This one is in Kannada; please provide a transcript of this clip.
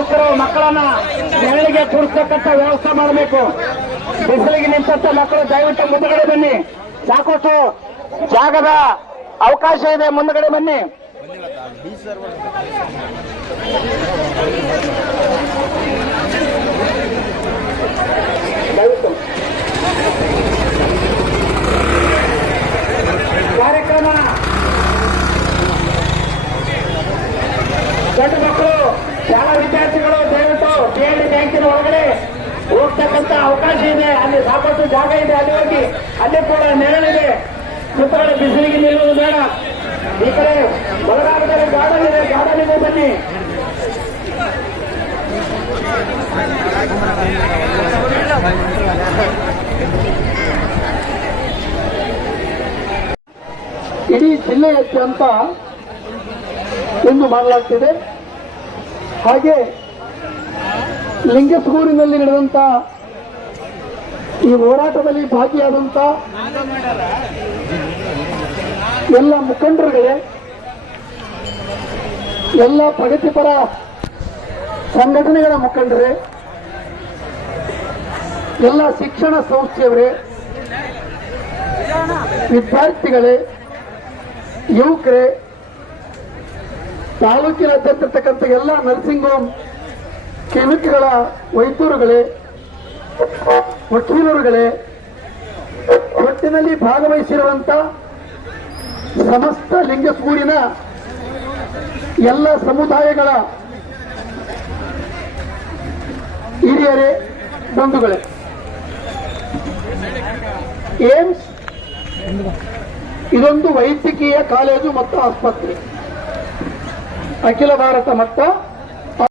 ಪೋಷಕರು ಮಕ್ಕಳನ್ನ ನೆರಳಿಗೆ ಕೂರಿಸ್ತಕ್ಕಂಥ ವ್ಯವಸ್ಥೆ ಮಾಡಬೇಕು. ಬಿಸಿಲಿಗೆ ನಿಂತಂತ ಮಕ್ಕಳು ದಯವಿಟ್ಟು ಮುಂದಗಡೆ ಬನ್ನಿ. ಸಾಕಷ್ಟು ಜಾಗದ ಅವಕಾಶ ಇದೆ, ಮುಂದಗಡೆ ಬನ್ನಿ. ಕಾರ್ಯಕ್ರಮ ಗಂಡು ಮಕ್ಕಳು ಶಾಲಾ ವಿದ್ಯಾರ್ಥಿಗಳು ದಯವಿಟ್ಟು PLD ಬ್ಯಾಂಕಿನ ಒಳಗಡೆ ಹೋಗ್ತಕ್ಕಂಥ ಅವಕಾಶ ಇದೆ. ಅಲ್ಲಿ ಸಾಕಷ್ಟು ಜಾಗ ಇದೆ, ಅಲ್ಲಿ ಹೋಗಿ ಅಲ್ಲಿ ಕೂಡ ನೆರಳಿದೆ. ಸುತ್ತಗಳ ಬಿಸಿಲಿಗೆ ನಿಲ್ಲುವುದು ಬೇಡ. ಈ ಕಡೆ ಬಲಭಾಗದಲ್ಲಿ ಗಾರ್ಡನ್ ಇದೆ, ಗಾರ್ಡನ್ಗೆ ಬನ್ನಿ. ಇಡೀ ಜಿಲ್ಲೆಯಾದ್ಯಂತ ಇಂದು ಮಾಡಲಾಗ್ತಿದೆ. ಹಾಗೆ ಲಿಂಗಸಗೂರಿನಲ್ಲಿ ನಡೆದಂತ ಈ ಹೋರಾಟದಲ್ಲಿ ಭಾಗಿಯಾದಂತ ಎಲ್ಲ ಮುಖಂಡರುಗಳೇ, ಎಲ್ಲ ಪ್ರಗತಿಪರ ಸಂಘಟನೆಗಳ ಮುಖಂಡರೇ, ಎಲ್ಲ ಶಿಕ್ಷಣ ಸಂಸ್ಥೆಯವರೇ, ವಿದ್ಯಾರ್ಥಿಗಳೇ, ಯುವಕರೇ, ತಾಲೂಕಿನಾದ್ಯಂತಿರ್ತಕ್ಕಂಥ ಎಲ್ಲ ನರ್ಸಿಂಗ್ ಹೋಮ್ ಕ್ಲಿನಿಕ್ಗಳ ವೈದ್ಯರುಗಳೇ, ವಕೀಲರುಗಳೇ, ಒಟ್ಟಿನಲ್ಲಿ ಭಾಗವಹಿಸಿರುವಂತ ಸಮಸ್ತ ಲಿಂಗಸಗೂರಿನ ಎಲ್ಲ ಸಮುದಾಯಗಳ ಹಿರಿಯರೇ, ಬಂಧುಗಳೇ, ಏಮ್ಸ್ ಇದೊಂದು ವೈದ್ಯಕೀಯ ಕಾಲೇಜು ಮತ್ತು ಆಸ್ಪತ್ರೆ, ಅಖಿಲ ಭಾರತ ಮಟ್ಟ